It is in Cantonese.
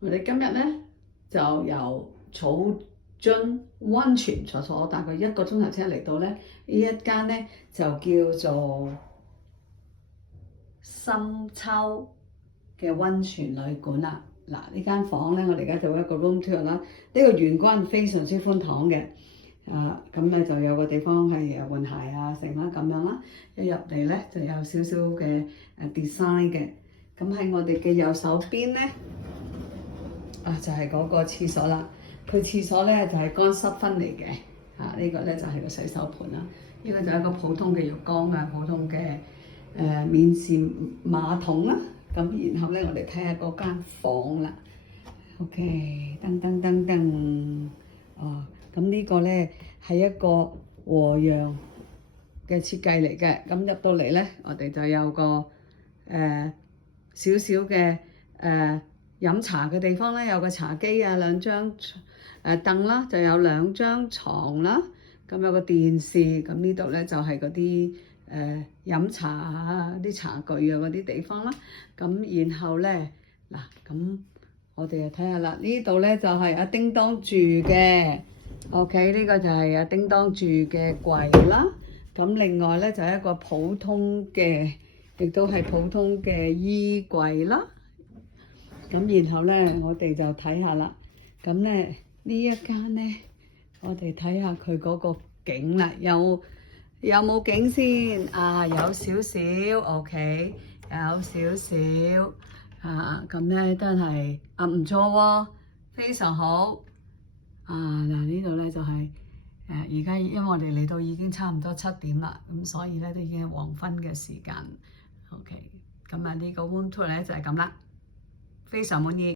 我哋今日咧就由草津溫泉坐大概1個鐘頭車嚟到咧，呢一間咧就叫做深秋嘅溫泉旅館啦。嗱，呢間房咧，我哋而家做一個 room tour 啦。呢個園區非常之寬敞嘅，咁咧就有個地方係換鞋啊、成啦咁樣啦。一入嚟咧就有少少嘅design 嘅。咁喺我哋嘅右手邊咧，就係嗰個廁所啦。佢廁所咧就係乾濕分離嘅，呢個咧就係個洗手盆啦。呢個就係一個普通嘅浴缸啊，普通嘅免治馬桶啦。咁然後咧，我哋睇下嗰間房啦。OK， 噔噔噔噔，咁呢個咧係一個和洋嘅設計嚟嘅。咁入到嚟咧，我哋就有個少少嘅飲茶嘅地方咧，有個茶幾啊，2張凳啦，就有2張床啦。咁有個電視，咁呢度咧就係嗰啲飲茶啊、啲茶具啊嗰啲地方啦。咁然後咧咁我哋就睇下啦。呢度咧就係阿叮當住嘅。OK， 呢個就係阿叮當住嘅櫃啦。咁另外咧就係一個普通嘅，亦都係普通嘅衣櫃啦。咁然後咧，我哋就睇下啦。咁咧呢一間咧，我哋睇下佢嗰個景啦，有冇景先？有少少 ，OK， 有少少咁咧都係唔錯喎，非常好。呢度咧就係而家因為我哋嚟到已經差唔多7點啦，咁所以咧都已經係黃昏嘅時間。OK， 咁呢個 room tour 咧就係咁啦，非常滿意。